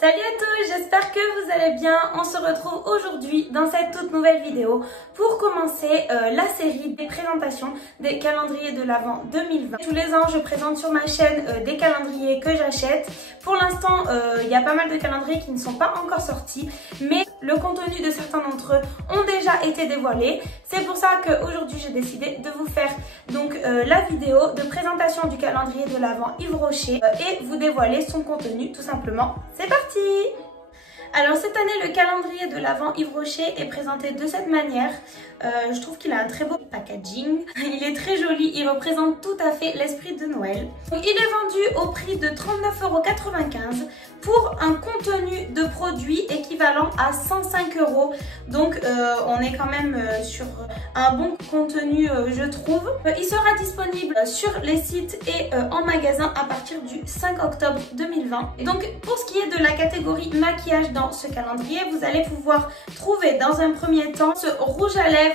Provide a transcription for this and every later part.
Salut à tous, j'espère que vous allez bien. On se retrouve aujourd'hui dans cette toute nouvelle vidéo pour commencer la série des présentations des calendriers de l'Avent 2020. Tous les ans, je présente sur ma chaîne des calendriers que j'achète. Pour l'instant, il y a pas mal de calendriers qui ne sont pas encore sortis, mais le contenu de certains d'entre eux ont déjà été dévoilés. C'est pour ça qu'aujourd'hui, j'ai décidé de vous faire donc la vidéo de présentation du calendrier de l'Avent Yves Rocher et vous dévoiler son contenu tout simplement. C'est parti! Alors cette année, le calendrier de l'Avent Yves Rocher est présenté de cette manière. Je trouve qu'il a un très beau packaging. Il est très joli, il représente tout à fait l'esprit de Noël. Il est vendu au prix de 39,95 € pour un contenu de produit équivalent à 105 €. Donc on est quand même sur un bon contenu, je trouve. Il sera disponible sur les sites et en magasin à partir du 5 octobre 2020. Et donc pour ce qui est de la catégorie maquillage dans ce calendrier, vous allez pouvoir trouver dans un premier temps ce rouge à lèvres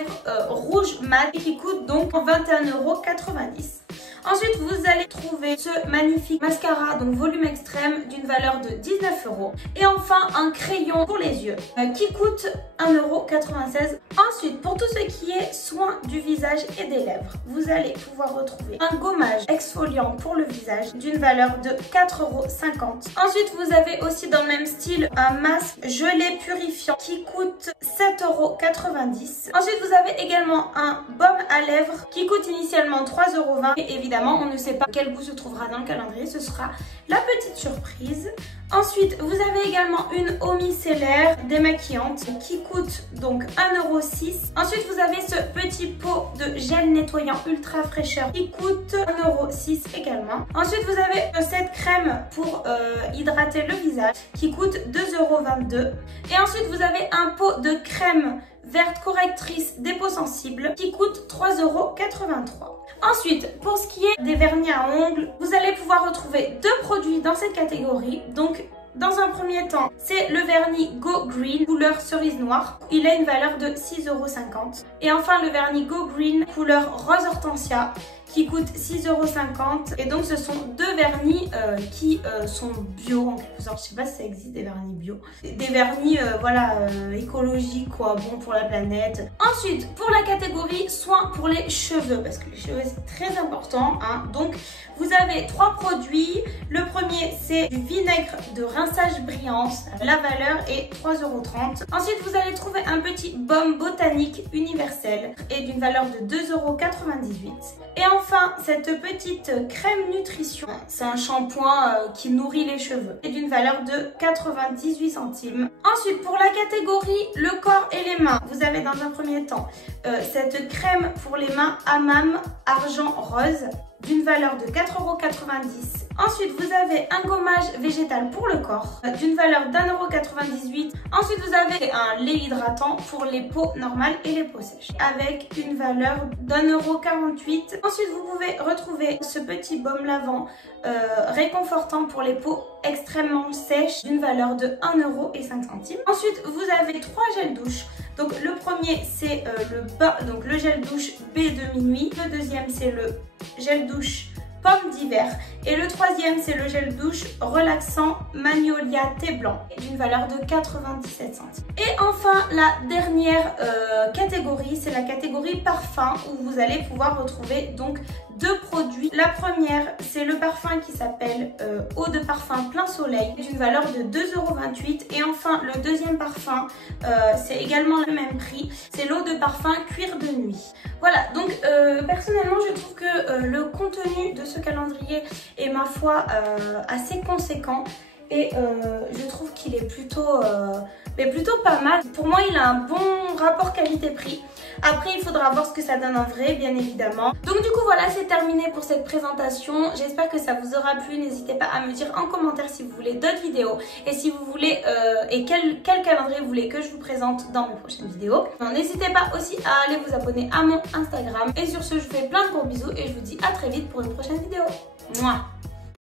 rouge mat qui coûte donc 21,90 €. Ensuite, vous allez trouver ce magnifique mascara, donc volume extrême, d'une valeur de 19 €. Et enfin, un crayon pour les yeux qui coûte 1,96 €. Ensuite, pour tout ce qui est soin du visage et des lèvres, vous allez pouvoir retrouver un gommage exfoliant pour le visage d'une valeur de 4,50 €. Ensuite, vous avez aussi dans le même style un masque gelé purifiant qui coûte 7,90 €. Ensuite, vous avez également un baume à lèvres qui coûte initialement 3,20 €. Et évidemment, on ne sait pas quel goût se trouvera dans le calendrier, ce sera la petite surprise. Ensuite, vous avez également une eau micellaire démaquillante qui coûte donc 1,06 €. Ensuite, vous avez ce petit pot de gel nettoyant ultra fraîcheur qui coûte 1,06 € également. Ensuite, vous avez cette crème pour hydrater le visage qui coûte 2,22 €. Et ensuite, vous avez un pot de crème verte correctrice des peaux sensibles qui coûte 3,83 €. Ensuite, pour ce qui est des vernis à ongles, vous allez pouvoir retrouver deux produits dans cette catégorie. Donc, dans un premier temps, c'est le vernis Go Green couleur cerise noire. Il a une valeur de 6,50 €. Et enfin, le vernis Go Green couleur rose hortensia qui coûte 6,50 €. Et donc, ce sont deux vernis qui sont bio en quelque sorte. Je sais pas si ça existe des vernis bio. Des vernis, écologiques, quoi, bon pour la planète. Ensuite, pour la catégorie soins pour les cheveux, parce que les cheveux, c'est très important, hein. Donc, vous avez trois produits. Le premier, c'est du vinaigre de rinçage brillance. La valeur est 3,30 €. Ensuite, vous allez trouver un petit baume botanique universel et d'une valeur de 2,98 €. Et enfin, cette petite crème nutrition, c'est un shampoing qui nourrit les cheveux et d'une valeur de 98 centimes. Ensuite, pour la catégorie le corps et les mains, vous avez dans un premier temps cette crème pour les mains Hammam argent rose d'une valeur de 4,90 €. Ensuite, vous avez un gommage végétal pour le corps d'une valeur d'1,98 €. Ensuite, vous avez un lait hydratant pour les peaux normales et les peaux sèches avec une valeur d'1,48 €. Ensuite, vous pouvez retrouver ce petit baume lavant réconfortant pour les peaux extrêmement sèches d'une valeur de 1,05 €. Ensuite, vous avez trois gels douche. Donc le premier c'est le gel douche baie de minuit. Le deuxième c'est le gel douche pomme d'hiver. Et le troisième, c'est le gel douche relaxant magnolia thé blanc d'une valeur de 97 centimes. Et enfin, la dernière catégorie, c'est la catégorie parfum où vous allez pouvoir retrouver donc deux produits. La première, c'est le parfum qui s'appelle eau de parfum plein soleil d'une valeur de 2,28 €. Et enfin, le deuxième parfum, c'est également le même prix. C'est l'eau de parfum cuir de nuit. Voilà, donc personnellement, je trouve que le contenu de ce calendrier est, ma foi, assez conséquent. Et je trouve qu'il est plutôt pas mal. Pour moi, il a un bon rapport qualité-prix. Après, il faudra voir ce que ça donne en vrai, bien évidemment. Donc du coup, voilà, c'est terminé pour cette présentation. J'espère que ça vous aura plu. N'hésitez pas à me dire en commentaire si vous voulez d'autres vidéos. Et si vous voulez, quel calendrier vous voulez que je vous présente dans mes prochaines vidéos. N'hésitez pas aussi à aller vous abonner à mon Instagram. Et sur ce, je vous fais plein de gros bisous et je vous dis à très vite pour une prochaine vidéo. Mouah.